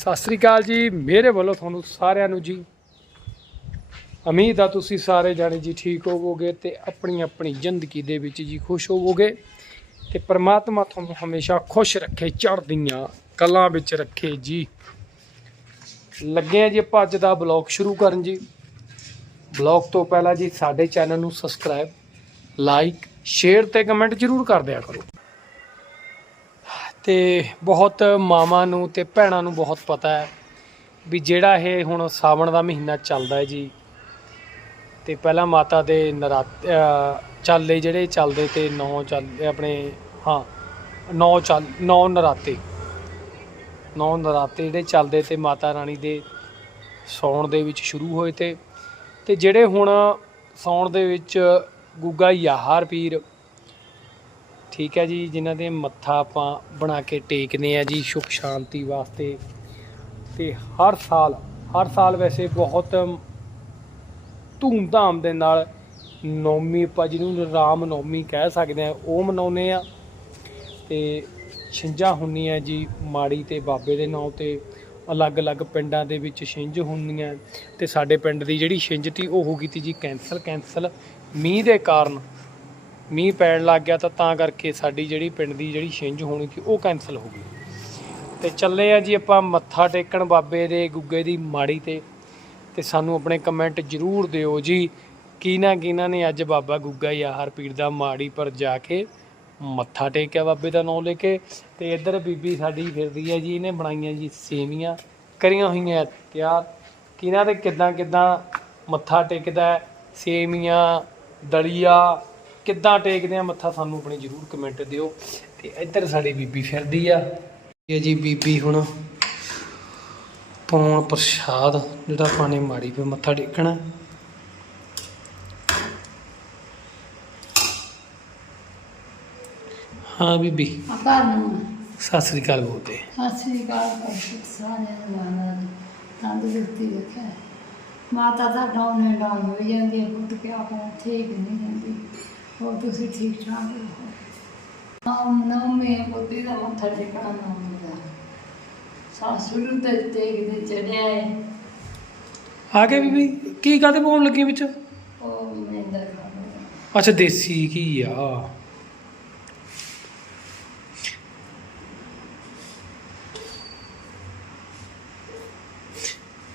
ਸਤਿ ਸ੍ਰੀ ਅਕਾਲ ਜੀ, ਮੇਰੇ ਵੱਲੋਂ ਤੁਹਾਨੂੰ ਸਾਰਿਆਂ ਨੂੰ ਜੀ। ਉਮੀਦ ਆ ਤੁਸੀਂ ਸਾਰੇ ਜਾਣੇ ਜੀ ਠੀਕ ਹੋਵੋਗੇ ਤੇ ਆਪਣੀ ਆਪਣੀ ਜ਼ਿੰਦਗੀ ਦੇ ਵਿੱਚ ਜੀ ਖੁਸ਼ ਹੋਵੋਗੇ ਤੇ ਪ੍ਰਮਾਤਮਾ ਤੁਹਾਨੂੰ ਹਮੇਸ਼ਾ ਖੁਸ਼ ਰੱਖੇ, ਚੜ੍ਹਦੀਆਂ ਕਲਾਂ ਵਿੱਚ ਰੱਖੇ ਜੀ। ਲੱਗੇ ਆ ਜੀ ਆਪਾਂ ਅੱਜ ਦਾ ਬਲੌਗ ਸ਼ੁਰੂ ਕਰਨ ਜੀ। ਬਲੌਗ ਤੋਂ ਪਹਿਲਾਂ ਜੀ ਸਾਡੇ ਚੈਨਲ ਨੂੰ ਸਬਸਕ੍ਰਾਈਬ, ਲਾਈਕ, ਸ਼ੇਅਰ ਤੇ ਕਮੈਂਟ ਜ਼ਰੂਰ ਕਰ ਦਿਆ ਕਰੋ। ਤੇ ਬਹੁਤ ਮਾਵਾਂ ਨੂੰ ਤੇ ਭੈਣਾਂ ਨੂੰ ਬਹੁਤ ਪਤਾ ਹੈ ਵੀ ਜਿਹੜਾ ਇਹ ਹੁਣ ਸਾਵਣ ਦਾ ਮਹੀਨਾ ਚੱਲਦਾ ਹੈ ਜੀ, ਤੇ ਪਹਿਲਾਂ ਮਾਤਾ ਦੇ ਨਰਾਤ, ਅਹ ਜਿਹੜੇ ਚੱਲਦੇ ਤੇ ਨੌ ਚੱਲ, ਆਪਣੇ, ਹਾਂ, ਨੌ ਚੱਲ, ਨੌ ਨਰਾਤੇ ਨੌ ਨਰਾਤੇ ਜਿਹੜੇ ਚੱਲਦੇ ਤੇ ਮਾਤਾ ਰਾਣੀ ਦੇ ਸੌਣ ਦੇ ਵਿੱਚ ਸ਼ੁਰੂ ਹੋਏ ਤੇ ਤੇ ਜਿਹੜੇ ਹੁਣ ਸੌਣ ਦੇ ਵਿੱਚ ਗੁੱਗਾ ਯਾਹਰ ਪੀਰ ਠੀਕ ਹੈ ਜੀ, ਜਿਨ੍ਹਾਂ ਦੇ ਮੱਥਾ ਆਪਾਂ ਬਣਾ ਕੇ ਟੇਕਦੇ ਆ ਜੀ ਸੁਖ ਸ਼ਾਂਤੀ ਵਾਸਤੇ। ਤੇ ਹਰ ਸਾਲ ਹਰ ਸਾਲ ਵੈਸੇ ਬਹੁਤ ਧੂਮਧਾਮ ਦੇ ਨਾਲ ਨੌਮੀ, ਆਪਾਂ ਜਿਹਨੂੰ ਰਾਮ ਨੌਮੀ ਕਹਿ ਸਕਦੇ ਆ ਉਹ ਮਨਾਉਂਦੇ ਆ ਤੇ ਛਿੰਝਾਂ ਹੁੰਦੀਆਂ ਜੀ ਮਾੜੀ ਤੇ ਬਾਬੇ ਦੇ ਨਾਂ ਤੇ, ਅਲੱਗ-ਅਲੱਗ ਪਿੰਡਾਂ ਦੇ ਵਿੱਚ ਛਿੰਝ ਹੁੰਦੀਆਂ। ਤੇ ਸਾਡੇ ਪਿੰਡ ਦੀ ਜਿਹੜੀ ਛਿੰਝ ਤੀ, ਉਹ ਹੋ ਗਈ ਤੀ ਜੀ ਕੈਂਸਲ ਕੈਂਸਲ ਮੀਂਹ ਦੇ ਕਾਰਨ ਮੀਂਹ ਪੈਣ ਲੱਗ ਗਿਆ ਤਾਂ ਤਾਂ ਕਰਕੇ ਸਾਡੀ ਜਿਹੜੀ ਪਿੰਡ ਦੀ ਜਿਹੜੀ ਛਿੰਝ ਹੋਣੀ ਸੀ, ਉਹ ਕੈਂਸਲ ਹੋ ਗਈ। ਤੇ ਚੱਲੇ ਆ ਜੀ ਆਪਾਂ ਮੱਥਾ ਟੇਕਣ ਬਾਬੇ ਦੇ ਗੁੱਗੇ ਦੀ ਮਾੜੀ ਤੇ। ਤੇ ਸਾਨੂੰ ਆਪਣੇ ਕਮੈਂਟ ਜ਼ਰੂਰ ਦਿਓ ਜੀ ਕਿਹਨਾਂ ਕਿਹਨਾਂ ਨੇ ਅੱਜ ਬਾਬਾ ਗੁੱਗਾ ਯਾਹਰ ਪੀਰ ਦਾ ਮਾੜੀ ਪਰ ਜਾ ਕੇ ਮੱਥਾ ਟੇਕਿਆ ਬਾਬੇ ਦਾ ਨਾਮ ਲੈ ਕੇ। ਤੇ ਇੱਧਰ ਬੀਬੀ ਸਾਡੀ ਫਿਰਦੀ ਹੈ ਜੀ, ਇਹਨੇ ਬਣਾਈਆਂ ਜੀ ਸੇਵੀਆਂ, ਕਰੀਆਂ ਹੋਈਆਂ ਤਿਆਰ ਕਿਹਨਾਂ ਦੇ ਕਿੱਦਾਂ ਕਿੱਦਾਂ ਮੱਥਾ ਟੇਕਦਾ ਸੇਵੀਆਂ, ਦਲੀਆ ਕਿੱਦਾਂ ਟੇਕਦੇ ਆ ਮੱਥਾ ਸਾਨੂੰ ਆਪਣੀ ਜ਼ਰੂਰ ਕਮੈਂਟ ਦਿਓ। ਤੇ ਇੱਧਰ ਸਾਡੀ ਬੀਬੀ ਫਿਰਦੀ ਆ। ਇਹ ਜੀ ਬੀਬੀ ਹੁਣ ਪੌਣ ਪ੍ਰਸ਼ਾਦ ਜਿਹੜਾ ਪਾਣੀ ਮਾੜੀ ਪੇ ਮੱਥਾ ਟੇਕਣਾ। ਹਾਂ ਬੀਬੀ। ਨੂੰ। ਸਤਿ ਸ੍ਰੀ ਅਕਾਲ ਬੋਲਦੇ ਸਤਿ ਸ੍ਰੀ ਅਕਾਲ ਸਾਰਿਆਂ ਨੂੰ ਤੰਦਰੁਸਤੀ ਮਾਤਾ ਦਾ ਡਾਉਨ ਡਾਉਨ ਹੋ ਜਾਂਦੀ ਹੈ ਪੁੱਤ ਕੇ ਆਪਣਾ ਠੀਕ ਨਹੀਂ ਰਹਿੰਦੀ ਹੋਰ ਤੁਸੀਂ ਠੀਕ ਠਾਕ ਹੋ? ਨਾਮ ਨਾਮ ਬੁੱਧੀ ਦਾ ਮੱਥਾ ਟੇਕਣਾ ਨਾਮ ਦਾ। ਸਾਸੁਰੂ ਤੇ ਦੇਖਦੇ ਚੜਿਆ ਹੈ ਆ ਗਏ ਬੀਬੀ ਕੀ ਕਾਤੇ ਪਾਉਣ ਲੱਗੀ ਵਿੱਚ? ਉਹ ਮਹਿੰਦਰ ਖਾਨ ਅੱਛਾ ਦੇਸੀ ਕੀ ਆ।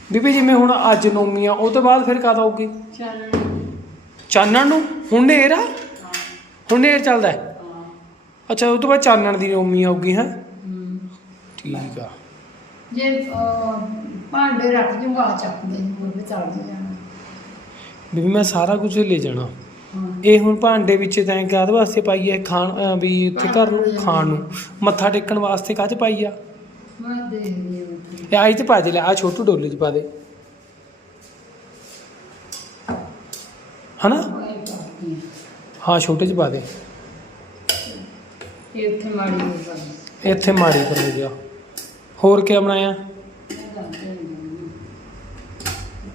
ਬੀਬੀ ਜਿਵੇਂ ਹੁਣ ਅੱਜ ਨੌਮੀ ਆ ਉਹ ਤੋਂ ਬਾਅਦ ਫਿਰ ਕਦ ਆਊਗੀ? ਚੱਲ ਚਾਨਣ ਨੂੰ? ਹੁਣ ਨੇਰ ਹੁਣ ਨੇਰ ਚੱਲਦਾ ਹੈ। ਹਾਂ ਅੱਛਾ ਉਹ ਤੋਂ ਬਾਅਦ ਚਾਨਣ ਦੀ ਨੌਮੀ ਆਊਗੀ ਹੈ? ਹਮ। ਠੀਕ ਆ। ਜੇ ਅਹ, ਭਾਂਡੇ ਰੱਖ ਜੂਗਾ ਚੱਕਦੇ ਨੂੰ ਵੀ ਚੜ ਜਾਣਾ ਬੀਬੀ ਮੈਂ ਸਾਰਾ ਕੁਝ ਲੈ ਜਾਣਾ। ਹਾਂ। ਇਹ ਹੁਣ ਭਾਂਡੇ ਵਿੱਚ ਤੈਂ ਕਾਹਦੇ ਵਾਸਤੇ ਪਾਈ ਹੈ? ਖਾਣ ਅਹ ਵੀ ਉੱਥੇ ਘਰ ਨੂੰ ਖਾਣ ਨੂੰ। ਮੱਥਾ ਟੇਕਣ ਵਾਸਤੇ ਕਾਹਚ ਪਾਈ ਆ? ਮੈਂ ਦੇਖਦੀ ਹਾਂ ਉੱਥੇ। ਇਹ ਆਈ ਚ ਪਾ ਦੇ ਲੈ ਆ ਛੋਟੂ ਡੋਲੇ ਚ ਪਾ ਦੇ। ਹਨਾ। ਹਾਂ ਛੋਟੇ ਚ ਪਾ ਦੇ। ਇਹ ਉੱਥੇ ਮਾੜੀ ਹੋ ਗਈ ਇੱਥੇ ਪਰ ਹੋ ਗਿਆ ਹੋਰ ਕੀ ਬਣਾਇਆ?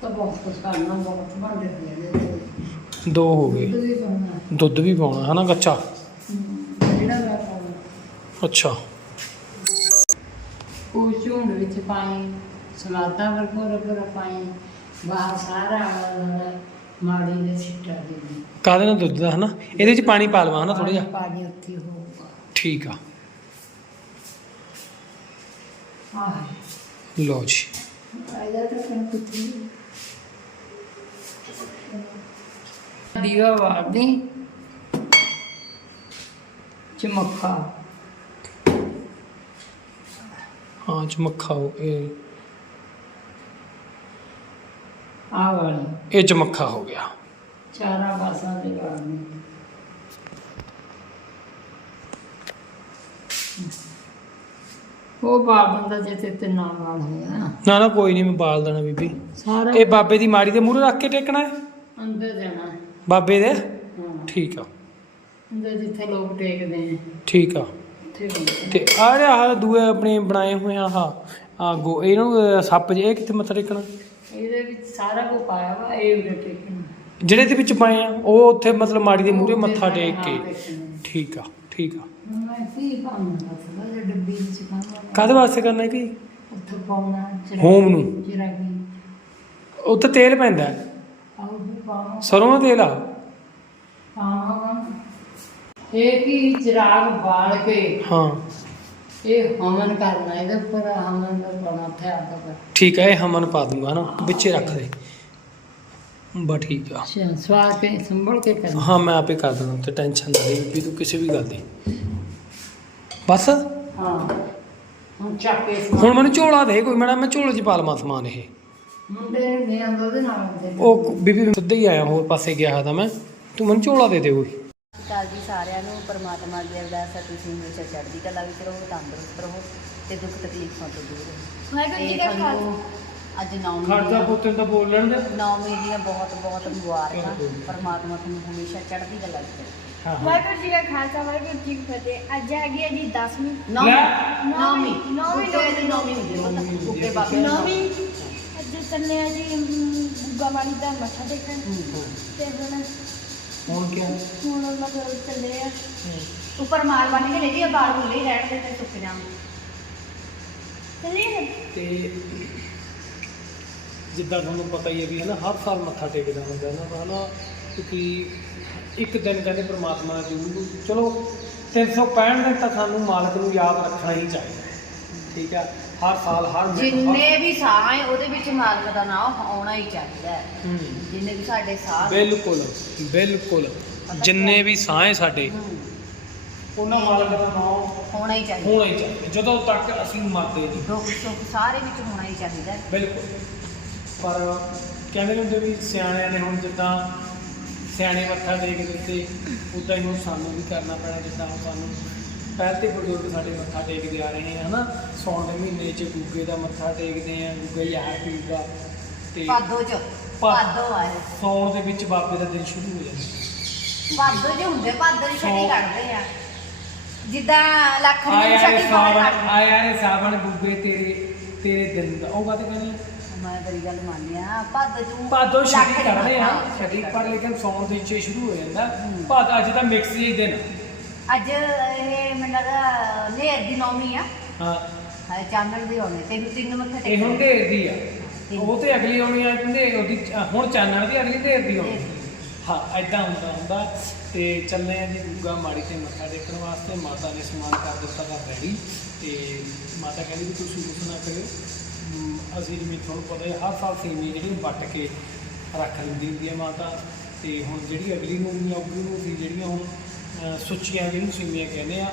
ਤਾਂ ਬਹੁਤ ਕੁਝ ਕਰਨਾ ਬਹੁਤ ਭਾਂਡੇ ਪਏ ਨੇ ਦੋ ਹੋ ਗਏ। ਦੁੱਧ ਵੀ ਪਾਉਣਾ। ਦੁੱਧ ਵੀ ਪਾਉਣਾ ਹਨਾ ਕੱਚਾ? ਹਮ, ਜਿਹੜਾ ਮੈਂ ਪਾਉਣਾ। ਅੱਛਾ। ਉਹ ਝੁੰਡ ਵਿੱਚ ਪਾਈ ਸਲਾਦਾ ਵਰਗੋਂ ਰਗਰ ਪਾਈ ਬਾਹਰ ਸਾਰਾ ਆਲਾ ਮਾੜੀ ਦੇ ਛਿੱਟਾ ਦੇ ਦੀ। ਕਾਹਦੇ ਨਾਲ ਦੁੱਧ ਦਾ ਹਨਾ? ਇਹਦੇ ਵਿੱਚ ਪਾਣੀ ਪਾ ਲਵਾਂ ਹਨਾ ਥੋੜਾ ਜਿਹਾ? ਪਾਣੀ ਉੱਥੇ ਹੋਊਗਾ। ਠੀਕ ਆ। ਆਹ। ਲਓ ਜੀ। ਆਇਦਾ ਤਾਂ ਕਰ ਕੁੱਤੀ ਦੀਵਾ ਵਾਰਦੀ। ਚਮਕਾ। ਹਾਂ ਚਮੱਖਾ ਹੋ ਇਹ ਆ ਵਾਲੀ। ਇਹ ਚਮੱਖਾ ਹੋ ਗਿਆ। ਚਾਰਾਂ ਪਾਸਾਂ ਦੇ ਵਾਰਦੀ ਉਹ ਬਾਬਨ ਦਾ ਜਿੱਤੇ ਤੇ ਨਾਮ ਵਾਲ ਹੋਇਆ ਨਾ। ਨਾ ਕੋਈ ਨਹੀਂ ਮੈਂ ਬਾਲ ਦੇਣਾ ਬੀਬੀ। ਸਾਰਾ ਇਹ ਬਾਬੇ ਦੀ ਮਾੜੀ ਦੇ ਮੂਹਰੇ ਰੱਖ ਕੇ ਟੇਕਣਾ ਹੈ? ਅੰਦਰ ਜਾਣਾ। ਬਾਬੇ ਦੇ? ਠੀਕ ਆ। ਅੰਦਰ ਜਿੱਥੇ ਲੋਕ ਟੇਕਦੇ ਨੇ। ਠੀਕ ਆ। ਤੇ ਆ ਆਹ ਦੂਏ ਆਪਣੇ ਬਣਾਏ ਹੋਏ ਆ ਆਹ ਆ ਗੋ ਇਹਨੂੰ ਸੱਪ ਜੇ ਇਹ ਕਿੱਥੇ ਮੱਥਾ ਟੇਕਣਾ? ਇਹਦੇ ਵਿੱਚ ਸਾਰਾ ਕੁ ਪਾਇਆ ਵਾ ਇਹ ਉਰੇ ਟੇਕਣਾ ਜਿਹੜੇ ਦੇ ਵਿੱਚ ਪਾਏ ਆ ਉਹ ਉੱਥੇ ਮਤਲਬ ਮਾੜੀ ਦੇ ਮੂਹਰੇ ਮੱਥਾ ਟੇਕ ਕੇ। ਠੀਕ ਆ ਠੀਕ ਆ। ਮੈਂ ਕੀ ਪਾਉਂਦਾ ਥੋੜਾ ਜਿਹਾ ਡੱਬੀ ਵਿੱਚ ਪਾਉਂਦਾ ਕਾਹਦੇ ਵਾਸਤੇ ਕਰਨਾ ਹੈ ਕਿ? ਉੱਥੇ ਪਾਉਣਾ ਹੋਮ ਨੂੰ। ਉੱਥੇ ਤੇਲ ਪੈਂਦਾ ਹੈ। ਸਰੋਂ ਦਾ ਤੇਲ ਆ? ਪਾਉਣਾ ਇਹ ਕੀ ਚਿਰਾਗ ਬਾਲ ਕੇ? ਹਾਂ। ਇਹ ਹਮਨ ਕਰਨਾ ਇਹਦੇ ਉੱਪਰ ਹਮਨ ਦਾ ਪਾਉਣਾ ਹਥਿਆਰ ਦਾ ਪਰ ਠੀਕ ਹੈ ਇਹ ਹਮਨ ਪਾ ਦੂੰਗਾ ਨਾ ਵਿੱਚੇ ਰੱਖ ਦੇ। ਬਸ ਠੀਕ ਆ। ਅੱਛਾ ਸਵਾਰ ਕੇ ਸੰਭਲ ਕੇ ਕਰਨਾ ਹਾਂ ਮੈਂ ਆਪੇ ਕਰ ਦਿੰਦਾ ਤੇ ਟੈਨਸ਼ਨ ਨਾ ਵੀ ਤੂੰ ਕਿਸੇ ਵੀ ਗੱਲ ਦੀ। ਬਸ? ਹਾਂ। ਹੁਣ ਚੱਕ ਕੇ ਹੁਣ ਮੈਨੂੰ ਝੋਲਾ ਦੇ ਕੋਈ ਮੈਡਮ ਮੈਂ ਝੋਲੇ 'ਚ ਪਾ ਲਵਾਂ ਸਮਾਨ ਇਹ। ਮੁੰਡੇ ਨੇ ਆਂਦਾ ਉਹਦੇ ਨਾਲ ਹੁੰਦੇ ਨੇ। ਉਹ ਬੀਬੀ ਸਿੱਧਾ ਹੀ ਆਇਆ ਹੋਰ ਪਾਸੇ ਗਿਆ ਤਾਂ ਮੈਂ। ਤੂੰ ਮੈਨੂੰ ਝੋਲਾ ਦੇ ਦੇ ਕੋਈ। ਕਾਲ ਜੀ ਸਾਰਿਆਂ ਨੂੰ ਪਰਮਾਤਮਾ ਦੀ ਅਰਦਾਸ ਹੈ ਤੁਸੀਂ ਹਮੇਸ਼ਾ ਚੜ੍ਹਦੀ ਕਲਾ ਵਿੱਚ ਰਹੋ ਤੰਦਰੁਸਤ ਰਹੋ ਤੇ ਦੁੱਖ ਤਕਲੀਫਾਂ ਤੋਂ ਦੂਰ ਰਹੋ। ਵਾਹਿਗੁਰੂ ਜੀ ਤੇ ਕਾ ਤੁਹਾਨੂੰ ਅੱਜ ਨੌਵੀਂ ਖਰਚਾ ਪੁੱਤਨ ਤਾਂ ਬੋਲ ਲੈਣ ਦੇ। ਨੌਵੀਂ ਦੀਆਂ ਬਹੁਤ ਬਹੁਤ ਮੁਬਾਰਕਾਂ। ਪਰਮਾਤਮਾ ਤੁਹਾਨੂੰ ਹਮੇਸ਼ਾ ਚੜ੍ਹਦੀ ਕਲਾ ਵਿੱਚ ਰੱਖੇ ਹਾਂ ਹਾਂ। ਵਾਹਿਗੁਰੂ ਜੀ ਕਾ ਖਾਲਸਾ ਵਾਹਿਗੁਰੂ ਜੀ ਕੀ ਫਤਿਹ। ਅੱਜ ਹੈਗੀ ਹੈ ਜੀ 10ਵੀਂ ਨੌਵੀਂ। ਲੈ। ਨੌਵੀਂ। ਨੌਵੀਂ, ਗੁੱਗੇ ਦੀ ਨੌਵੀਂ ਹੁੰਦੀ ਹੈ। ਮਤਲਬ ਗੁੱਗੇ ਬਾਬੇ ਦੀ ਨੌਵੀਂ। ਅੱਜ ਚੱਲੇ ਆ ਜੀ ਅਮ, ਗੁੱਗਾ ਮਾੜੀ ਦਾ ਮੱਥਾ ਟੇਕਣ। ਹੂੰ। ਤੇ ਹੁਣ ਹੁਣ ਕੀ ਹੁਣ ਮਤਲਬ ਚੱਲੇ ਆ। ਉੱਪਰ ਮਾਲ ਬੰਨ ਕੇ ਲੈ ਜੀ ਬਾਲ ਖੁੱਲੇ ਹੀ ਰਹਿਣ ਦੇ ਤੇ ਸੁੱਕ ਜਾਣ ਚੱਲੀਏ ਤੇ ਜਿੱਦਾਂ ਤੁਹਾਨੂੰ ਪਤਾ ਹੀ ਹੈ ਵੀ ਹਨਾ ਹਰ ਸਾਲ ਮੱਥਾ ਟੇਕਦਾ ਹੁੰਦਾ ਨਾ ਹਨਾ ਕਿਉਂਕਿ ਇੱਕ ਦਿਨ ਕਹਿੰਦੇ ਪ੍ਰਮਾਤਮਾ ਜ਼ਰੂਰ ਚਲੋ 365 ਦਿਨ ਤਾਂ ਸਾਨੂੰ ਮਾਲਕ ਨੂੰ ਯਾਦ ਰੱਖਣਾ ਹੀ ਚਾਹੀਦਾ। ਠੀਕ ਆ? ਹਰ ਸਾਲ ਹਰ ਮਿੰਟ, ਹਰ- ਜਿੰਨੇ ਵੀ ਸਾਹ ਹੈ ਉਹਦੇ ਵਿੱਚ ਮਾਲਕ ਦਾ ਨਾਮ ਆਉਣਾ ਹੀ ਚਾਹੀਦਾ ਹੈ। ਹੂੰ, ਜਿੰਨੇ ਵੀ ਸਾਡੇ ਸਾਹ ਬਿਲਕੁਲ ਬਿਲਕੁਲ। ਜਿੰਨੇ ਵੀ ਸਾਹ ਹੈ ਸਾਡੇ ਹੂੰ, ਉਹਨਾਂ ਮਾਲਕ ਦਾ ਨਾਮ ਹੋਣਾ ਹੀ ਚਾਹੀਦਾ। ਹੋਣਾ ਹੀ ਚਾਹੀਦਾ। ਜਦੋਂ ਤੱਕ ਅਸੀਂ ਮਰਦੇ ਨਹੀਂ। ਦੁੱਖ ਸੁੱਖ ਸਾਰੇ ਵਿੱਚ ਹੋਣਾ ਹੀ ਚਾਹੀਦਾ ਹੈ। ਬਿਲਕੁਲ। ਪਰ ਕਹਿੰਦੇ ਨੇ ਹੁੰਦੇ ਵੀ ਸਿਆਣਿਆਂ ਨੇ ਹੁਣ ਜਿੱਦਾਂ ਸਿਆਣੇ ਮੱਥਾ ਟੇਕ ਦਿੱਤੇ ਉਦਾਂ ਹੀ ਹੁਣ ਸਾਨੂੰ ਵੀ ਕਰਨਾ ਪੈਣਾ ਜਿੱਦਾਂ ਹੁਣ ਸਾਨੂੰ ਪਹਿਲ ਤੇ ਬਜ਼ੁਰਗ ਸਾਡੇ ਮੱਥਾ ਟੇਕਦੇ ਆ ਰਹੇ ਆ ਹਨਾ? ਸੌਣ ਦੇ ਮਹੀਨੇ 'ਚ ਗੁੱਗੇ ਦਾ ਮੱਥਾ ਟੇਕਦੇ ਆ ਗੁੱਗਾ ਯਾਰ ਪੀਊਗਾ ਤੇ ਭਾਦੋ ਚ ਭਾ- ਭਾਦੋ ਆਏ ਸੌਣ ਦੇ ਵਿੱਚ ਬਾਬੇ ਦਾ ਦਿਨ ਸ਼ੁਰੂ ਹੋ ਜਾਂਦਾ। ਭਾਦੋ ਚ ਹੁੰਦੇ ਭਾਦੋ ਦੀ ਛੱਡੀ ਕੱਢਦੇ ਆ। ਜਿੱਦਾਂ ਲੱਖੜੀ ਦੀ ਆਇਆ ਰੇ ਛੱਡੀ ਬਾਹਰ ਸਾਵਣ ਕੱਢਦੇ ਆਇਆ ਰੇ ਸਾਵਣ ਗੁੱਗੇ ਤੇਰੇ ਤੇਰੇ ਦਿਨ ਦਾ। ਉਹ ਬਾਤ ਕਹਿੰਦੀ ਮੈਂ ਤੇਰੀ ਗੱਲ ਮੰਨਦੀ ਆ ਭਾਦੋ ਚ ਭਾਦੋ ਲੱਖੜੀ ਕਰਦੇ ਆ ਹਾਂ, ਛੱਡੀ ਪਰ ਲੇਕਿਨ ਸੌਣ ਦੇ ਵਿੱਚ ਹੀ ਸ਼ੁਰੂ ਹੋ ਜਾਂਦਾ। ਹੂੰ। ਭਾਦ ਅੱਜ ਦਾ ਮਿਕਸ ਹੀ ਦਿਨ। ਅੱਜ ਇਹ ਮੈਨੂੰ ਲੱਗਾ ਨੇਰ ਦੀ ਨੌਮੀ ਆ। ਹਾਂ। ਹਾਏ ਚਾਨਣ ਦੀ ਹੋਣੀ ਤਿੰਨ ਤਿੰਨ ਮੱਥੇ ਇਹ ਹੁਣ ਢੇਰ ਦੀ ਆ। ਉਹ ਤੇ ਅਗਲੀ ਆਉਣੀ ਆ ਕਹਿੰਦੇ ਉਹਦੀ ਚ- ਹੁਣ ਚਾਨਣ ਦੀ ਅਗਲੀ ਢੇਰ ਦੀ ਆਉਣੀ ਹਾਂ ਐਦਾਂ ਹੁੰਦਾ ਹੁੰਦਾ। ਤੇ ਚੱਲੇ ਆ ਜੀ ਗੁੱਗਾ ਮਾੜੀ ਤੇ ਮੱਥਾ ਟੇਕਣ ਵਾਸਤੇ। ਮਾਤਾ ਨੇ ਸਮਾਨ ਕਰ ਦਿੱਤਾ ਦਾ ਰੈਡੀ ਤੇ ਮਾਤਾ ਕਹਿੰਦੀ ਵੀ ਤੁਸੀਂ ਕੁਛ ਨਾ ਕਰਿਓ। ਅਮ, ਅਸੀਂ ਜਿਵੇਂ ਤੁਹਾਨੂੰ ਪਤਾ ਹੈ ਹਰ ਸਾਲ ਸੇਮੀ ਜਿਹੜੀ ਵੱਟ ਕੇ ਰੱਖ ਲੈਂਦੀ ਹੁੰਦੀ ਹੈ ਮਾਤਾ। ਤੇ ਹੁਣ ਜਿਹੜੀ ਅਗਲੀ ਨੂੰ ਵੀ ਅਗਲੀ ਨੂੰ ਵੀ ਜਿਹੜੀਆਂ ਹੁਣ ਅ, ਸੁੱਚੀਆਂ ਜਿਹਨੂੰ ਸੇਮੀਆਂ ਕਹਿੰਦੇ ਆ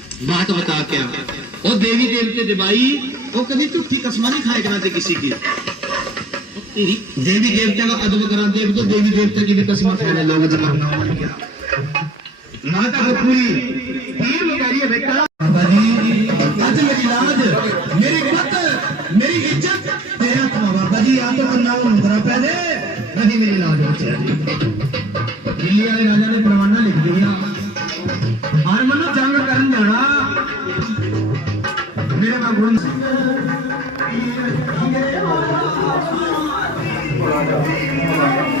बात बता क्या? वो देवी देवते दिवाई वो कभी झूठी कसमा नहीं खाए कराते किसी की? देवी देवते का अदब कराते हैं तो देवी देवते की भी कसमा खाने लोग हो माता को पूरी पीर लगाइए बेटा। बाबा जी आज मेरी लाज, मेरी मत मेरी इज़्ज़त, तेरे में बाबा जी या तो को मुद्रा पै दे नहीं मेरी लाज ਦਿੱਲੀ ਇਹ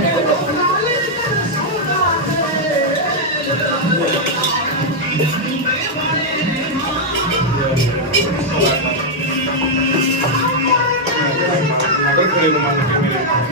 ਕਰ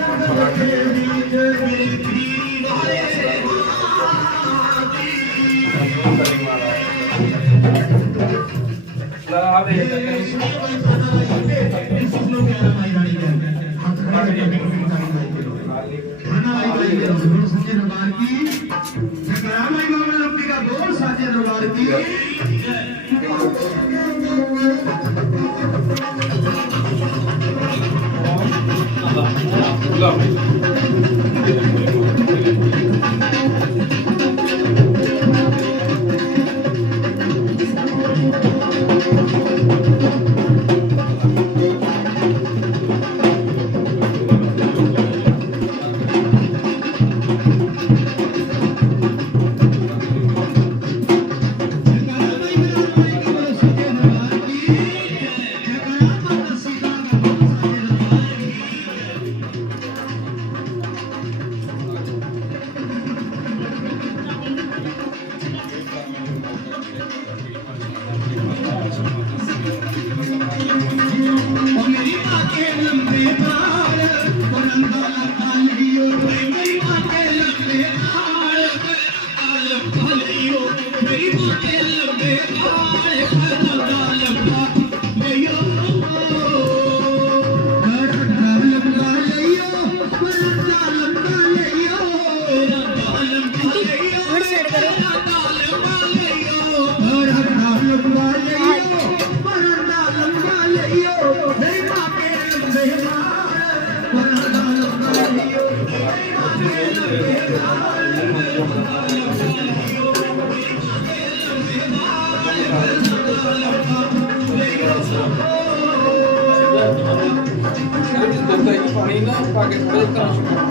ਪਾਣੀ ਨਾ ਪਾ ਕੇ ਥੋੜੇ ਘਰਾਂ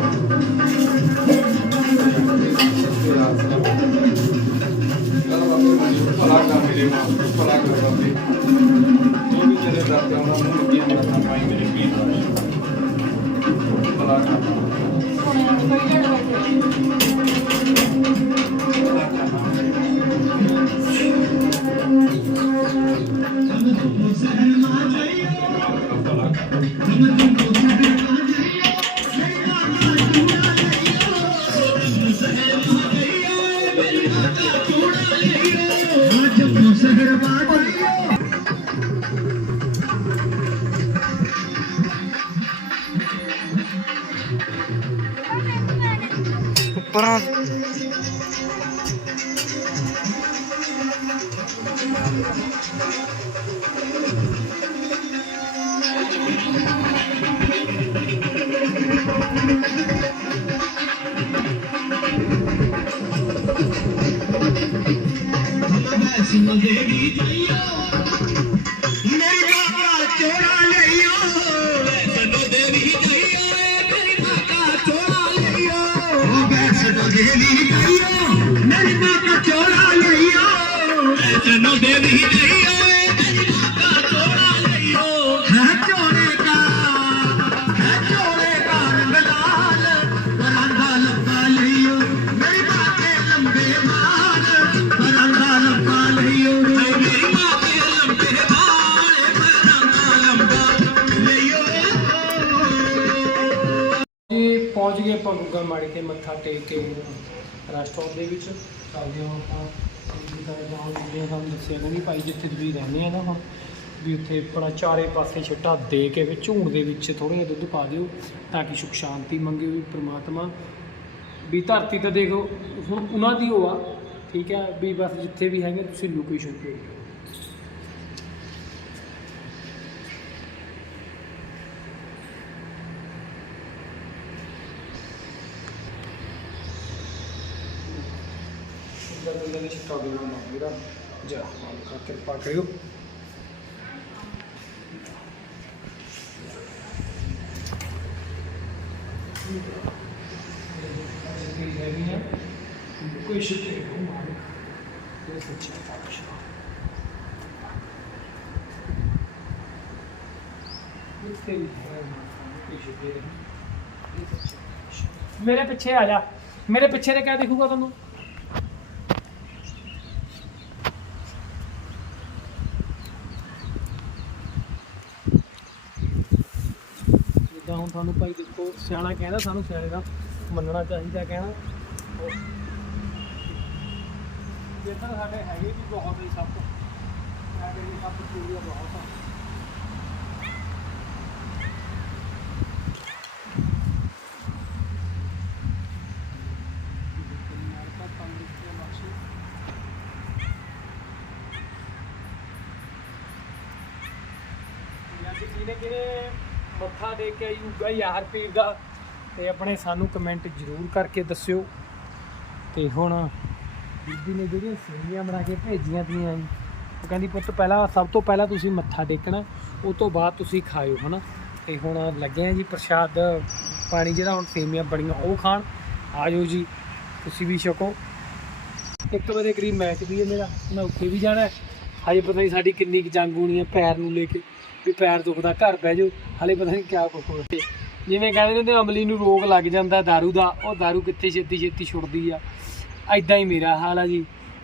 ਜੀ ਮੱਥਾ ਟੇਕ ਕੇ ਰੈਸਟੋਰੈਂਟ ਦੇ ਵਿੱਚ ਚੱਲਦੇ ਹਾਂ ਆਪਾਂ। ਜੀ ਦਾ ਜਾਣ ਜਿਹੜੇ ਸਾਨੂੰ ਦੱਸਿਆ ਤਾਂ ਨਹੀਂ ਭਾਈ ਜਿੱਥੇ ਤੁਸੀਂ ਰਹਿੰਦੇ ਆ ਨਾ ਹੁਣ, ਵੀ ਉੱਥੇ ਆਪਣਾ ਚਾਰੇ ਪਾਸੇ ਛਿੱਟਾ ਦੇ ਕੇ ਵਿੱਚ ਝੂਣ ਦੇ ਵਿੱਚ ਥੋੜ੍ਹਾ ਜਿਹਾ ਦੁੱਧ ਪਾ ਦਿਓ ਤਾਂ ਕਿ ਸੁਖ ਸ਼ਾਂਤੀ ਮੰਗੇ ਵੀ ਪ੍ਰਮਾਤਮਾ। ਵੀ ਧਰਤੀ ਤਾਂ ਦੇਖੋ, ਹੁਣ ਉਹਨਾਂ ਦੀ ਉਹ ਆ, ਠੀਕ ਹੈ, ਵੀ ਬਸ ਜਿੱਥੇ ਵੀ ਹੈਗੇ ਤੁਸੀਂ ਲੋਕੇਸ਼ਨ ਤੇ ਜਦ ਦੇ ਦੇ ਮੇਰਾ ਜਾ। ਮਾਲਕਾ ਕਿਰਪਾ ਕਰਿਓ। ਕੋਈ ਨਹੀਂ ਮਾਲਕ ਇਹ ਸੱਚਾ ਹੈ। ਮੇਰੇ ਪਿੱਛੇ ਆ ਜਾ। ਮੇਰੇ ਪਿੱਛੇ ਤੇ ਕਿਆ ਦਿਖੂਗਾ ਤੁਹਾਨੂੰ? ਹੁਣ ਤੁਹਾਨੂੰ ਭਾਈ ਦੇਖੋ, ਸਿਆਣਾ ਕਹਿੰਦਾ, ਸਾਨੂੰ ਸਿਆਣੇ ਦਾ ਮੰਨਣਾ ਚਾਹੀਦਾ ਕਹਿਣਾ। ਉਹ ਸਾਡੇ ਹੈਗੇ ਵੀ ਬਹੁਤ ਹੀ ਸਭ। ਸਾਡੇ ਵੀ ਸਭ ਚੂੜੀਆਂ ਬਹੁਤ। ਆ ਪੰਜਾਬੀ ਜਿਹਨੇ ਕਿਹਨੇ ਮੱਥਾ ਦੇ ਕੇ ਆਊਗਾ ਯਾਰ ਪੀਰ ਦਾ। ਤੇ ਆਪਣੇ ਸਾਨੂੰ ਕਮੈਂਟ ਜ਼ਰੂਰ ਕਰਕੇ ਦੱਸਿਓ। ਤੇ ਹੁਣ ਬੀਬੀ ਨੇ ਜਿਹੜੀਆਂ ਸੇਵੀਆਂ ਬਣਾ ਕੇ ਭੇਜੀਆਂ ਤੀਆਂ ਜੀ, ਉਹ ਕਹਿੰਦੀ, ਪੁੱਤ, ਪਹਿਲਾਂ ਸਭ ਤੋਂ ਪਹਿਲਾਂ ਤੁਸੀਂ ਮੱਥਾ ਟੇਕਣਾ, ਉਹ ਤੋਂ ਬਾਅਦ ਤੁਸੀਂ ਖਾਇਓ, ਹਨਾ? ਤੇ ਹੁਣ ਲੱਗੇ ਆ ਜੀ ਪ੍ਰਸ਼ਾਦ ਪਾਣੀ ਜਿਹੜਾ ਹੁਣ ਸੇਵੀਆਂ ਬੜੀਆਂ ਉਹ ਖਾਣ। ਆਜੋ ਜੀ, ਤੁਸੀਂ ਵੀ ਛਕੋ। ਇੱਕ ਵਜੇ ਕਰੀਬ ਮੈਚ ਵੀ ਹੈ ਮੇਰਾ, ਮੈਂ ਉੱਥੇ ਵੀ ਜਾਣਾ ਹਜੇ ਪਤਾ ਨਹੀਂ ਸਾਡੀ ਕਿੰਨੀ ਕੁ ਜੰਗ ਹੋਣੀ ਹੈ ਪੈਰ ਨੂੰ ਲੈ ਕੇ। ਵੀ ਪੈਰ ਦੁਖਦਾ ਘਰ ਬਹਿ ਜਾਓ ਹਲੇ ਪਤਾ ਨਹੀਂ ਕਿਆ ਕੁਛ ਹੋਣਾ ਜਿਵੇਂ ਕਹਿੰਦੇ ਨੇ ਤੇ ਅਮਲੀ ਨੂੰ ਰੋਗ ਲੱਗ ਜਾਂਦਾ दारू ਦਾ ਉਹ दारू ਕਿੱਥੇ ਛੇਤੀ ਛੇਤੀ ਛੁੱਟਦੀ ਆ ਐਦਾਂ ਹੀ ਮੇਰਾ ਹਾਲ ਆ ਜੀ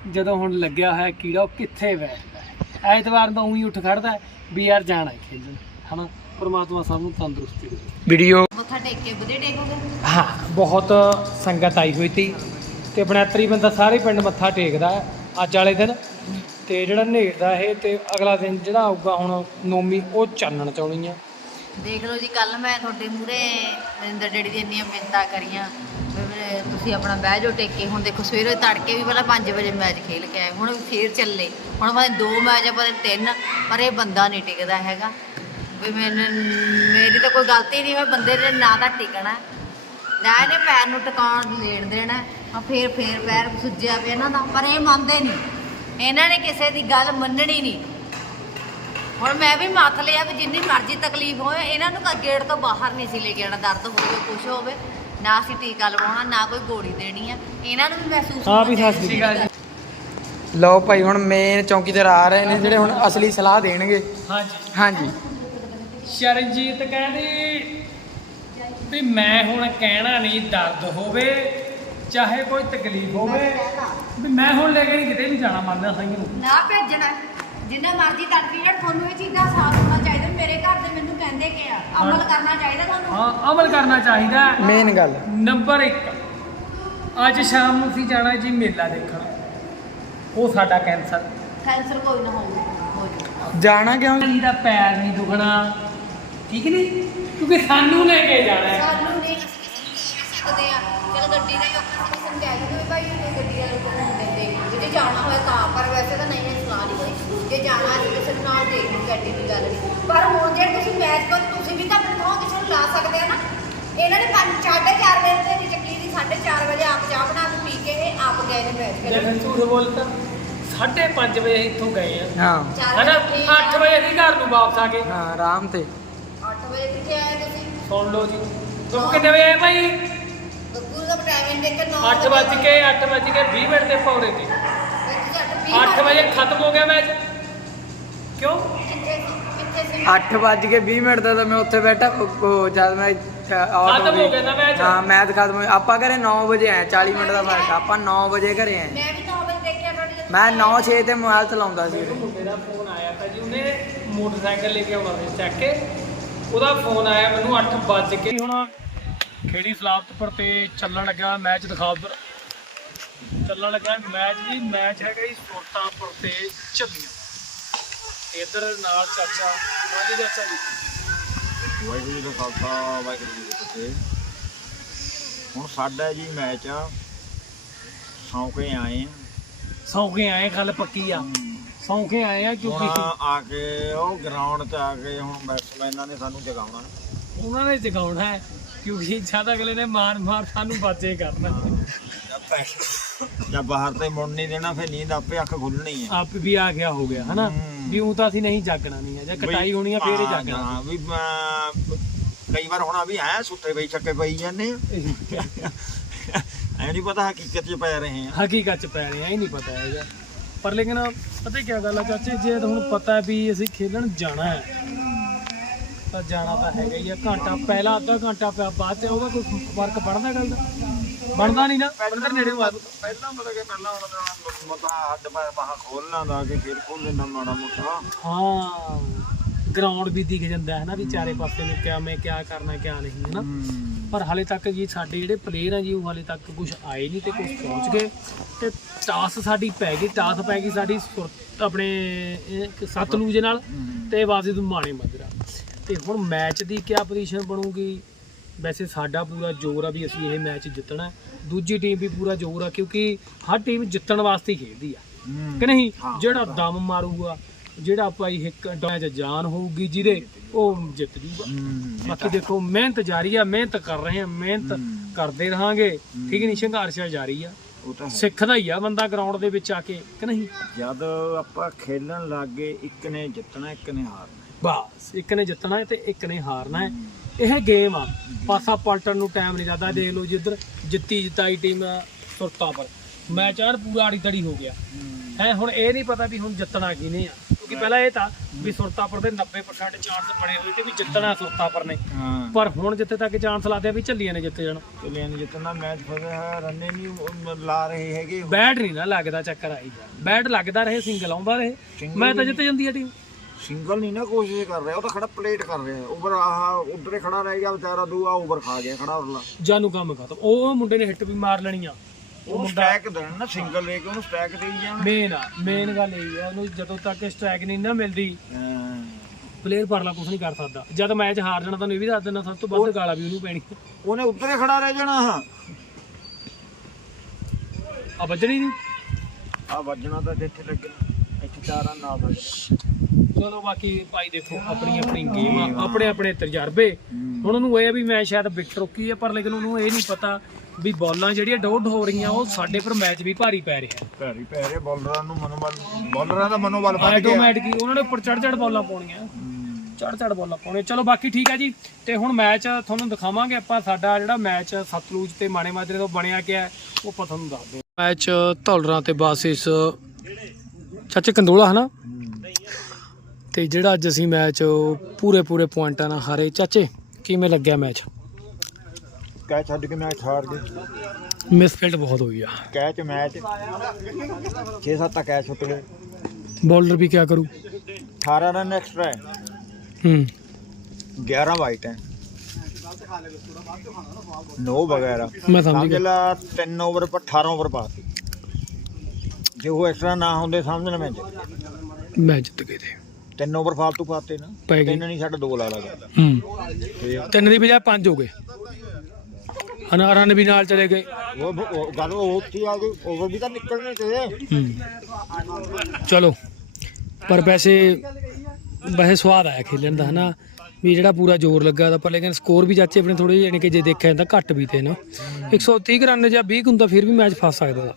ਜਦੋਂ ਹੁਣ ਲੱਗਿਆ ਹੋਇਆ ਕੀੜਾ ਉਹ ਕਿੱਥੇ ਬੈਠਦਾ ਹੈ ਐਤਵਾਰ ਨੂੰ ਉਹੀ ਉੱਠ ਖੜਦਾ ਹੈ ਵੀ ਯਾਰ ਜਾਣਾ ਹੈ ਖੇਡਣ ਹਨਾ ਪਰਮਾਤਮਾ ਸਭ ਨੂੰ ਤੰਦਰੁਸਤੀ ਦੇਵੇ ਵੀਡੀਓ ਮੱਥਾ ਟੇਕ ਕੇ ਬੁੱਧੇ ਟੇਕੋਗੇ ਹਾਂ ਬਹੁਤ ਸੰਗਤ ਆਈ ਹੋਈ ਸੀ ਤੇ ਬਣਾਤਰੀ ਬੰਦਾ ਸਾਰੇ ਪਿੰਡ ਮੱਥਾ ਟੇਕਦਾ ਹੈ ਅੱਜ ਵਾਲੇ ਦਿਨ ਤੇ ਜਿਹੜਾ ਨੇੜਦਾ ਇਹ ਤੇ ਅਗਲਾ ਦਿਨ ਜਿਹੜਾ ਆਊਗਾ ਹੁਣ ਨੋਮੀ, ਉਹ ਚਾਨਣ ਚਾਉਣੀ ਆ। ਦੇਖ ਲਓ ਜੀ ਕੱਲ ਮੈਂ ਤੁਹਾਡੇ ਮੂਰੇ ਨਰਿੰਦਰ ਡੈਡੀ ਦੀ ਇੰਨੀਆਂ ਮਿੰਤਾਂ ਕਰੀਆਂ। ਤੁਸੀਂ ਆਪਣਾ ਬਹਿ ਜਾਓ ਟੇਕੇ, ਹੁਣ ਦੇਖੋ ਸਵੇਰੇ ਤੜਕੇ ਵੀ ਪਹਿਲਾਂ 5 ਵਜੇ ਮੈਚ ਖੇਲ ਕੇ ਆਏ, ਹੁਣ ਫੇਰ ਚੱਲੇ। ਹੁਣ ਮੈਂ ਦੋ ਮੈਚ ਆ ਪਰ ਤਿੰਨ, ਪਰ ਇਹ ਬੰਦਾ ਨਹੀਂ ਟਿਕਦਾ ਹੈਗਾ। ਵੀ ਮੈਨੂੰ, ਮੇਰੀ ਤਾਂ ਕੋਈ ਗਲਤੀ ਨਹੀਂ ਮੈਂ ਬੰਦੇ ਨੇ ਨਾ ਤਾਂ ਟਿਕਣਾ। ਨਾ ਇਹਨੇ ਪੈਰ ਨੂੰ ਟਿਕਾਉਣ ਲੈਣ ਦੇਣਾ। ਆ ਫੇਰ ਫੇਰ ਪੈਰ ਸੁੱਜਿਆ ਪਿਆ ਇਹਨਾਂ ਦਾ ਪਰ ਇਹ ਮੰਨਦੇ ਨਹੀਂ ਇਹਨਾਂ ਨੇ ਕਿਸੇ ਦੀ ਗੱਲ ਮੰਨਣੀ ਨਹੀਂ। ਹੁਣ ਮੈਂ ਵੀ ਮੱਥ ਲਿਆ ਵੀ ਜਿੰਨੀ ਮਰਜ਼ੀ ਤਕਲੀਫ ਹੋਵੇ ਇਹਨਾਂ ਨੂੰ ਕਾ ਗੇਟ ਤੋਂ ਬਾਹਰ ਨਹੀਂ ਸੀ ਲੈ ਕੇ ਆਉਣਾ ਦਰਦ ਹੋਵੇ ਕੁਛ ਹੋਵੇ ਨਾ ਅਸੀਂ ਟੀਕਾ ਲਵਾਉਣਾ ਨਾ ਕੋਈ ਗੋਲੀ ਦੇਣੀ ਆ। ਇਹਨਾਂ ਨੂੰ ਵੀ ਮਹਿਸੂਸ ਹਾਂ ਵੀ ਹੋਣਾ ਸਤਿ ਸ਼੍ਰੀ ਅਕਾਲ ਲਓ ਭਾਈ ਹੁਣ ਮੇਨ ਚੌਕੀਦਾਰ ਆ ਰਹੇ ਨੇ ਜਿਹੜੇ ਹੁਣ ਅਸਲੀ ਸਲਾਹ ਦੇਣਗੇ। ਹਾਂਜੀ। ਹਾਂਜੀ। ਸ਼ਰਨਜੀਤ ਕਹਿੰਦੀ ਵੀ ਮੈਂ ਹੁਣ ਕਹਿਣਾ ਨਹੀਂ ਦਰਦ ਹੋਵੇ ਚਾਹੇ ਕੋਈ ਤਕਲੀਫ ਹੋਵੇ ਵੀ ਮੈਂ ਹੁਣ ਲੈ ਕੇ ਨਹੀਂ ਕਿਤੇ ਵੀ ਜਾਣਾ ਮੰਨਦਾ ਸਹੀ ਨੂੰ। ਨਾ ਭੇਜਣਾ ਜਿੰਨਾ ਮਰਜ਼ੀ ਤੜਫੀ ਜਣ ਤੁਹਾਨੂੰ ਇਹ ਚੀਜ਼ਾਂ ਸਾਫ਼ ਹੋਣਾ ਚਾਹੀਦਾ ਮੇਰੇ ਘਰ ਦੇ ਮੈਨੂੰ ਕਹਿੰਦੇ ਕਿ ਆ ਅਮਲ ਕਰਨਾ ਚਾਹੀਦਾ ਤੁਹਾਨੂੰ। ਹਾਂ ਅਮਲ ਕਰਨਾ ਚਾਹੀਦਾ। ਮੇਨ ਗੱਲ। ਨੰਬਰ 1 ਅੱਜ ਸ਼ਾਮ ਨੂੰ ਅਸੀਂ ਜਾਣਾ ਜੀ ਮੇਲਾ ਦੇਖਣ। ਉਹ ਸਾਡਾ ਕੈਂਸਰ। ਕੈਂਸਰ ਕੋਈ ਨਾ ਹੋਊ ਹੋ ਜਾਊ। ਜਾਣਾ ਕਿਉਂ? ਅਲੀ ਦਾ ਪੈਰ ਨਹੀਂ ਦੁਖਣਾ। ਠੀਕ ਨਹੀਂ? ਕਿਉਂਕਿ ਸਾਨੂੰ ਲੈ ਕੇ ਜਾਣਾ ਹੈ। ਸਾਨੂੰ ਨਹੀਂ। ਸਕਦੇ ਆ ਚਲ ਗੱਡੀ ਦਾ ਹੀ ਔਖਾ ਸੀ ਸਮਝਾਇਆ ਕਿ ਵੀ ਭਾਈ ਇਹ ਗੱਡੀ ਦਾ ਰੁਕਣ ਨਹੀਂ ਦਿੰਦੇ ਜੇ ਜਾਣਾ ਹੋਇਆ ਤਾਂ ਪਰ ਵੈਸੇ ਤਾਂ ਨਹੀਂ ਹੈ ਸਲਾਹ ਨਹੀਂ ਹੋਈ ਜੇ ਜਾਣਾ ਅਸੀਂ ਕਿਸੇ ਨੂੰ ਨਾਲ ਦੇਖ ਲਈ ਗੱਡੀ ਦੀ ਗੱਲ ਨਹੀਂ ਪਰ ਹੁਣ ਜੇ ਤੁਸੀਂ ਮੈਚ ਕੋਲ ਤੁਸੀਂ ਵੀ ਤਾਂ ਤੋਂ ਕਿਸੇ ਨੂੰ ਲਾ ਸਕਦੇ ਆ ਨਾ। ਇਹਨਾਂ ਨੇ 4:30 ਵਜੇ ਤੇ ਦੀ ਚੱਕੀ ਦੀ 4:30 ਵਜੇ ਆਪ ਚਾਹ ਬਣਾ ਕੇ ਪੀ ਕੇ ਇਹ ਆਪ ਗਏ ਨੇ ਮੈਚ ਮੈਂ ਝੂਠ ਬੋਲਤਾ 5:30 ਵਜੇ ਇੱਥੋਂ ਗਏ ਆ। ਹਾਂ। ਹਨਾ ਵਜੇ 8 ਵਜੇ ਅਸੀਂ ਘਰ ਨੂੰ ਵਾਪਸ ਆ ਗਏ। ਹਾਂ ਆਰਾਮ ਤੇ। 8 ਵਜੇ ਕਿੱਥੇ ਆਏ ਤੁਸੀਂ? ਸੁਣ ਲਓ ਜੀ। ਤੁਮ ਕਿੰਨੇ ਵਜੇ ਆਏ ਭਾਈ? ਦਾ ਟਾਈਮ ਦੇਖ ਕੇ 9 8 ਵੱਜ ਕੇ 8 ਵੱਜ ਕੇ 20 ਮਿੰਟ ਤੇ। ਪੌੜੇ ਤੇ 8 ਵਜੇ ਖਤਮ ਹੋ ਗਿਆ ਮੈਚ। ਕਿਉਂ? ਕਿੱਥੇ ਕਿੱਥੇ ਸੀ? 8 ਵੱਜ ਕੇ 20 ਮਿੰਟ ਦਾ ਤਾਂ ਮੈਂ ਉੱਥੇ ਬੈਠਾ ਉਹ- ਜਦ ਮੈਂ ਆਊਟ ਖਤਮ ਹੋ ਗਿਆ ਨਾ ਮੈਚ? ਹਾਂ ਮੈਚ ਖਤਮ ਹੋਇਆ ਆਪਾਂ ਘਰੇ 9 ਵਜੇ ਆਏ 40 ਮਿੰਟ ਦਾ ਫ਼ਰਕ ਆਪਾਂ 9 ਵਜੇ ਘਰੇ ਆਏ। ਮੈਂ ਵੀ ਤਾਂ ਵਜੇ ਦੇਖਿਆ ਤੁਹਾਡੀ ਮੈਂ 9-6 ਤੇ ਮੋਬਾਈਲ ਚਲਾਉਂਦਾ ਸੀ। ਮੇਰੇ ਮੁੰਡੇ ਦਾ ਫੋਨ ਆਇਆ ਤਾਂ ਜੀ ਉਹਨੇ ਮੋਟਰਸਾਈਕਲ ਲੈ ਕੇ ਆਉਣਾ ਸੀ ਚੱਕ ਕੇ। ਉਹਦਾ ਫੋਨ ਆਇਆ ਮੈਨੂੰ 8 ਵੱਜ ਕੇ। ਹੁਣ ਖੇੜੀ ਸਲਾਬਤਪੁਰ ਤੇ ਚੱਲਣ ਲੱਗਾ ਮੈਚ ਦਿਖਾ ਉੱਧਰ। ਚੱਲਣ ਲੱਗਾ ਮੈਚ ਜੀ ਮੈਚ ਹੈਗਾ ਜੀ ਸੁਲਤਾਨਪੁਰ ਤੇ ਝੱਲੀਆਂ। ਇੱਧਰ ਨਾਲ ਚਾਚਾ ਹਾਂਜੀ ਚਾਚਾ ਜੀ। ਵਾਹਿਗੁਰੂ ਜੀ ਦਾ ਖਾਲਸਾ ਵਾਹਿਗੁਰੂ ਜੀ ਕੀ ਫਤਿਹ। ਹੁਣ ਸਾਡਾ ਜੀ ਮੈਚ ਆ। ਸੌਂ ਕੇ ਆਏ ਆ। ਸੌਂ ਕੇ ਆਏ ਗੱਲ ਪੱਕੀ ਆ। ਸੌਂ ਕੇ ਆਏ ਆ ਕਿਉਂਕਿ ਆ ਕੇ ਉਹ ਗਰਾਊਂਡ ਤੇ ਆ ਕੇ ਹੁਣ ਬੈਟਸਮੈਨਾਂ ਨੇ ਸਾਨੂੰ ਜਗਾਉਣਾ। ਉਹਨਾਂ ਨੇ ਜਗਾਉਣਾ ਹੈ। ਕਿਉਂਕਿ ਜਦ ਅਗਲੇ ਨੇ ਮਾਰ ਮਾਰ ਸਾਨੂੰ ਬਾਜੇ ਕਰਨਾ। ਜਾਂ ਬਾਹਰ ਤੇ ਮੁੜ ਨਹੀਂ ਦੇਣਾ ਫਿਰ ਨੀਂਦ ਆਪੇ ਅੱਖ ਖੁੱਲਣੀ ਹੈ। ਆਪ ਵੀ ਆ ਗਿਆ ਹੋ ਗਿਆ ਹਨਾ। ਵੀ ਉਹ ਤਾਂ ਅਸੀਂ ਨਹੀਂ ਜਾਗਣਾ ਨਹੀਂ ਹੈ ਜਾਂ ਕਟਾਈ ਹੋਣੀ ਆ ਫੇਰ ਹੀ ਜਾਗਣਾ। ਹਾਂ, ਵੀ ਕਈ ਵਾਰ ਹੋਣਾ ਵੀ ਹੈ ਸੁੱਤੇ ਪਈ ਛੱਕੇ ਪਈ ਜਾਂਦੇ ਐ ਨਹੀਂ ਪਤਾ ਹਕੀਕਤ 'ਚ ਪੈ ਰਹੇ ਆ। ਹਕੀਕਤ ਚ ਪੈ ਰਹੇ ਆ ਇਹ ਨਹੀਂ ਪਤਾ ਹੈਗਾ। ਪਰ ਲੇਕਿਨ ਪਤਾ ਕੀ ਗੱਲ ਆ ਚਾਚੇ ਜੇ ਤਾਂ ਹੁਣ ਪਤਾ ਵੀ ਅਸੀਂ ਖੇਲਣ ਜਾਣਾ ਹੈ ਤਾਂ ਜਾਣਾ ਤਾਂ ਹੈਗਾ ਹੀ ਆ। ਘੰਟਾ ਪਹਿਲਾਂ ਅੱਧਾ ਘੰਟਾ ਪਿਆ ਬਾਅਦ ਤੇ ਉਹਦਾ ਕੋਈ ਫ਼ਰਕ ਬਣਦਾ ਗੱਲ ਦਾ? ਬਣਦਾ ਨਹੀਂ ਨਾ? ਬਣਦਾ ਨੇੜੇ ਆ ਪਹਿਲਾਂ ਮਤਲਬ ਕਿ ਪਹਿਲਾਂ ਮਤਾ ਹੱਦ ਮੈਂ ਬਾਹਾਂ ਖੋਲਣਾ ਦਾ ਕਿ ਫਿਰ ਖੋਲ ਲੈਂਦਾ ਮਾੜਾ ਮੋਟਾ। ਹਾਂ ਗਰਾਊਂਡ ਵੀ ਦਿਖ ਜਾਂਦਾ ਹੈ ਨਾ ਵੀ ਚਾਰੇ ਪਾਸੇ ਨੂੰ ਕਿਆ ਮੈਂ ਕਿਆ ਕਰਨਾ ਕਿਆ ਨਹੀਂ ਹੈ ਨਾ? ਪਰ ਹਾਲੇ ਤੱਕ ਜੀ ਸਾਡੇ ਜਿਹੜੇ ਪਲੇਅਰ ਆ ਜੀ ਉਹ ਹਾਲੇ ਤੱਕ ਕੁਝ ਆਏ ਨਹੀਂ ਤੇ ਕੁਝ ਪਹੁੰਚ ਗਏ। ਤੇ ਟਾਸ ਸਾਡੀ ਪੈ ਗਈ ਟਾਸ ਪੈ ਗਈ ਸਾਡੀ ਆਪਣੇ ਸਤਲੂਜ ਨਾਲ ਤੇ ਵਾਜ਼ਿਦ ਮਾਣੇ ਮਦਰਾ ਤੇ ਹੁਣ ਮੈਚ ਦੀ ਕਿਆ ਪੋਜੀਸ਼ਨ ਬਣੂਗੀ? ਵੈਸੇ ਸਾਡਾ ਪੂਰਾ ਜ਼ੋਰ ਆ ਵੀ ਅਸੀਂ ਇਹ ਮੈਚ ਜਿੱਤਣਾ। ਦੂਜੀ ਟੀਮ ਵੀ ਪੂਰਾ ਜ਼ੋਰ ਆ ਕਿਉਂਕਿ ਹਰ ਟੀਮ ਜਿੱਤਣ ਵਾਸਤੇ ਹੀ ਖੇਡਦੀ ਆ। ਕਿ ਨਹੀਂ? ਜਿਹੜਾ ਦਮ ਮਾਰੂਗਾ ਜਿਹੜਾ ਭਾਈ ਇੱਕ ਡਾਂ 'ਚ ਜਾਨ ਹੋਊਗੀ ਜਿਹਦੇ ਉਹ ਜਿੱਤ ਜੂਗਾ। ਬਾਕੀ ਦੇਖੋ ਮਿਹਨਤ ਜਾਰੀ ਆ ਮਿਹਨਤ ਕਰ ਰਹੇ ਆ ਮਿਹਨਤ ਕਰਦੇ ਰਹਾਂਗੇ। ਠੀਕ ਨਹੀਂ? ਸੰਘਰਸ਼ ਜਾਰੀ ਆ। ਉਹ ਤਾਂ ਹੈ। ਸਿੱਖਦਾ ਹੀ ਆ ਬੰਦਾ ਗਰਾਊਂਡ ਦੇ ਵਿੱਚ ਆ ਕੇ ਕਿ ਨਹੀਂ? ਜਦ ਆਪਾਂ ਖੇਲਣ ਲੱਗੇ ਇੱਕ ਨੇ ਜਿੱਤਣਾ ਇੱਕ ਨੇ ਹਾਰਨਾ। ਬਸ ਇੱਕ ਨੇ ਜਿੱਤਣਾ ਹੈ ਤੇ ਇੱਕ ਨੇ ਹਾਰਨਾ ਹੈ। ਇਹ ਗੇਮ ਆ। ਪਾਸਾ ਪਲਟਣ ਨੂੰ ਟਾਈਮ ਨਹੀਂ ਲੱਗਦਾ। ਦੇਖ ਲਓ ਜਿੱਧਰ ਜਿੱਤੀ ਜਿਤਾਈ ਟੀਮ ਸੁਰਤਾ ਪਰ ਮੈਚ ਆਰ ਪੂਰਾ ਆੜੀ ਤੜੀ ਹੋ ਗਿਆ। ਹੈ ਹੁਣ ਇਹ ਨਹੀਂ ਪਤਾ ਵੀ ਹੁਣ ਜਿੱਤਣਾ ਕਿਹਨੇ ਆ। ਕਿਉਂਕਿ ਪਹਿਲਾਂ ਇਹ ਤਾਂ ਵੀ ਸੁਰਤਾਪੁਰ ਦੇ 90% ਚਾਂਸ ਬਣੇ ਹੋਏ ਤੇ ਵੀ ਜਿੱਤਣਾ ਸੁਰਤਾਪੁਰ ਨੇ। ਹਾਂ। ਪਰ ਹੁਣ ਜਿੱਥੇ ਤੱਕ ਚਾਂਸ ਲਾਦੇ ਆ ਵੀ ਝੱਲੀਆਂ ਨੇ ਜਿੱਤ ਜਾਣ। ਚਲਿਆਂ ਨੇ ਜਿੱਤਣਾ ਮੈਚ ਫਸਿਆ ਰੰਨੇ ਨਹੀਂ ਲਾ ਰਹੇ ਹੈਗੇ। ਬੈਟ ਨਹੀਂ ਨਾ ਲੱਗਦਾ ਚੱਕਰ ਆਈ ਜਾ ਬੈਟ ਲੱਗਦਾ ਰਹੇ ਸਿੰਗਲ ਆਉਂਦਾ ਰਹੇ। ਮੈਂ ਤਾਂ ਜਿੱਤ ਜਾਂਦੀ ਆ ਟੀਮ ਸਿੰਗਲ ਨਹੀਂ ਨਾ ਕੋਸ਼ਿਸ਼ ਕਰ ਰਿਹਾ ਉਹ ਤਾਂ ਖੜਾ ਪਲੇਟ ਕਰ ਰਿਹਾ। ਓਵਰ ਆਹ ਉਧਰੇ ਖੜਾ ਰਹਿ ਗਿਆ ਵਿਚਾਰਾ ਦੂਆ ਓਵਰ ਖਾ ਗਿਆ ਖੜਾ ਉਰਲਾ। ਜਾਨੂ ਕੰਮ ਖਤਮ। ਉਹ ਮੁੰਡੇ ਨੇ ਹਿੱਟ ਵੀ ਮਾਰ ਲੈਣੀ ਆ। ਉਹ ਸਟੈਕ ਦੇਣ ਨਾ ਸਿੰਗਲ ਲੈ ਕੇ ਉਹਨੂੰ ਸਟੈਕ ਦੇਈ ਜਾਣ। ਮੇਨ ਆ ਮੇਨ ਗੱਲ ਇਹ ਆ ਉਹਨੂੰ ਜਦੋਂ ਤੱਕ ਸਟ੍ਰਾਈਕ ਨਹੀਂ ਨਾ ਮਿਲਦੀ। ਪਲੇਅਰ ਪਰਲਾ ਕੁਝ ਨਹੀਂ ਕਰ ਸਕਦਾ। ਜਦ ਮੈਚ ਹਾਰ ਜਾਣਾ ਤੁਹਾਨੂੰ ਇਹ ਵੀ ਦੱਸ ਦਿੰਦਾ ਸਭ ਤੋਂ ਵੱਧ ਗਾਲਾਂ ਵੀ ਉਹਨੂੰ ਪੈਣੀ ਉਹਨੇ ਉਧਰੇ ਖੜਾ ਰਹਿ ਜਾਣਾ ਹਾਂ ਆ ਵੱਜਣੀ ਨਹੀਂ? ਆ ਵੱਜਣਾ ਤਾਂ ਇੱਥੇ ਲੱਗਣਾ। ਇੱਥੇ ਚਾਰਾਂ ਨਾਲ ਵੱਜਣਾ ਚਲੋ ਬਾਕੀ ਭਾਈ ਦੇਖੋ ਆਪਣੀ ਆਪਣੀ ਗੇਮ ਆ ਆਪਣੇ ਆਪਣੇ ਤਜਰਬੇ। ਹੁਣ ਉਹਨੂੰ ਇਹ ਵੀ ਮੈਂ ਸ਼ਾਇਦ ਵਿਕਟ ਰੋਕੀ ਆ ਪਰ ਲੇਕਿਨ ਉਹਨੂੰ ਇਹ ਨਹੀਂ ਪਤਾ ਵੀ ਬਾਲਾਂ ਜਿਹੜੀਆਂ ਡਾਊਟ ਹੋ ਰਹੀਆਂ ਉਹ ਸਾਡੇ ਪਰ ਮੈਚ ਵੀ ਭਾਰੀ ਪੈ ਰਿਹਾ ਪੈਰੀ ਪੈਰੇ ਬੋਲਰਾਂ ਨੂੰ ਮਨੋਬਲ ਬੋਲਰਾਂ ਦਾ ਮਨੋਬਲ ਵੱਧ ਗਿਆ। ਆਟੋਮੈਟਿਕ ਉਹਨਾਂ ਨੇ ਉੱਪਰ ਚੜ ਚੜ ਬਾਲਾਂ ਪਾਉਣੀਆਂ। ਚੜ ਚੜ ਬਾਲਾਂ ਪਾਉਣੀਆਂ। ਚਲੋ ਬਾਕੀ ਠੀਕ ਆ ਜੀ। ਤੇ ਹੁਣ ਮੈਚ ਤੁਹਾਨੂੰ ਦਿਖਾਵਾਂਗੇ ਆਪਾਂ ਸਾਡਾ ਜਿਹੜਾ ਮੈਚ ਸਤਲੂਜ ਤੇ ਮਾਣੇ ਮਾਜਰੇ ਤੋਂ ਬਣਿਆ ਗਿਆ ਉਹ ਆਪਾਂ ਤੁਹਾਨੂੰ ਦੱਸਦੇ ਹਾਂ ਮੈਚ ਧੌਲਰਾਂ ਤੇ ਬਾਸਿਸ ਚਾਚੇ ਕੰਦੋਲਾ ਹਨਾ? ਤੇ ਜਿਹੜਾ ਅੱਜ ਅਸੀਂ ਮੈਚ ਪੂਰੇ ਪੂਰੇ ਪੁਆਇੰਟਾਂ ਨਾਲ ਹਾਰੇ। ਚਾਚੇ ਕਿਵੇਂ ਲੱਗਿਆ ਮੈਚ? ਕੈਚ ਛੱਡ ਕੇ ਮੈਚ ਹਾਰ ਗਏ ਮਿਸਫੀਲਡ ਬਹੁਤ ਹੋਈ ਆ। ਕੈਚ ਮੈਚ 6-7 ਤਾਂ ਕੈਚ ਛੁੱਟ ਗਏ। ਬੋਲਰ ਵੀ ਕਿਆ ਕਰੂ? 18 ਰਨ ਐਕਸਟਰਾ ਹੈ। ਹੂੰ। 11 ਵਾਈਟ ਹੈ। ਨੋ ਵਗੈਰਾ। ਮੈਂ ਸਮਝ ਗਿਆ। ਲਾ 3 ਓਵਰ ਪਰ 18 ਓਵਰ ਪਾਤੀ ਜੇ ਉਹ ਐਕਸਟਰਾ ਨਾ ਹੁੰਦੇ ਸਮਝ ਲੈ ਮੈਂ ਮੈਚ ਜਿੱਤ ਗਏ ਤੇ। ਤਿੰਨ ਓਵਰ ਫਾਲਤੂ ਪਾਤੇ ਨਾ। ਪੈ ਗਏ। ਤਿੰਨ ਨਹੀਂ ਛੱਡ ਦੋ ਲਾ ਲਗਾ ਹੂੰ। ਤੇ ਤਿੰਨ ਦੀ ਬਜਾਏ ਪੰਜ ਹੋ ਗਏ। ਹਨਾ ਰਨ ਵੀ ਨਾਲ ਚਲੇ ਗਏ। ਗੱਲ ਉਹ ਉੱਥੇ ਆ ਗਈ ਓਵਰ ਵੀ ਤਾਂ ਨਿਕਲਣੇ ਤੇ। ਹੂੰ। ਚਲੋ ਪਰ ਵੈਸੇ ਵੈਸੇ ਸਵਾਦ ਆਇਆ ਖੇਲਣ ਦਾ ਹਨਾ? ਵੀ ਜਿਹੜਾ ਪੂਰਾ ਜ਼ੋਰ ਲੱਗਾ ਤਾਂ ਪਰ ਲੇਕਿਨ ਸਕੋਰ ਵੀ ਚਾਚੇ ਆਪਣੇ ਥੋੜੇ ਯਾਨੀ ਕਿ ਜੇ ਦੇਖਿਆ ਜਾਂਦਾ ਘੱਟ ਵੀ ਤੇ ਨਾ 130 ਕੁ ਰਨ ਜਾਂ 20 ਕੁ ਹੁੰਦਾ ਫਿਰ ਵੀ ਮੈਚ ਫਸ ਸਕਦਾ ਤਾ।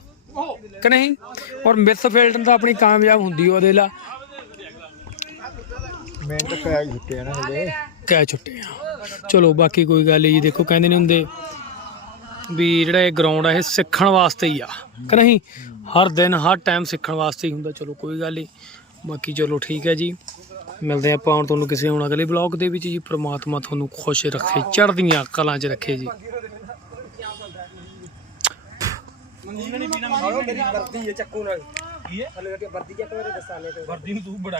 ਕਿ ਨਹੀਂ? ਔਰ ਮਿਸਫੀਲਡ ਤਾਂ ਆਪਣੀ ਕਾਮਯਾਬ ਹੁੰਦੀ ਉਹਦੇ ਲਾ। ਮੈਂ ਤਾਂ ਕੈਚ ਛੁੱਟੇ ਨਾ ਹਲੇ ਕਹਿ ਛੁੱਟੇ ਆ। ਚਲੋ ਬਾਕੀ ਕੋਈ ਗੱਲ ਨਹੀਂ ਜੀ ਦੇਖੋ ਕਹਿੰਦੇ ਨੇ ਹੁੰਦੇ ਵੀ ਜਿਹੜਾ ਇਹ ਗਰਾਊਂਡ ਆ ਇਹ ਸਿੱਖਣ ਵਾਸਤੇ ਹੀ ਆ ਕਿ ਨਹੀਂ? ਹਰ ਦਿਨ ਹਰ ਟਾਈਮ ਸਿੱਖਣ ਵਾਸਤੇ ਹੀ ਹੁੰਦਾ ਚਲੋ ਕੋਈ ਗੱਲ ਨਹੀਂ। ਬਾਕੀ ਚਲੋ ਠੀਕ ਹੈ ਜੀ। ਮਿਲਦੇ ਆਪਾਂ ਹੁਣ ਤੁਹਾਨੂੰ ਕਿਸੇ ਹੁਣ ਅਗਲੇ ਬਲੌਗ ਦੇ ਵਿੱਚ ਜੀ। ਪ੍ਰਮਾਤਮਾ ਤੁਹਾਨੂੰ ਖੁਸ਼ ਰੱਖੇ ਚੜ੍ਹਦੀਆਂ ਕਲਾਂ 'ਚ ਰੱਖੇ ਜੀ। ਵਰਦੀ ਨੂੰ ਤੂੰ ਬੜਾ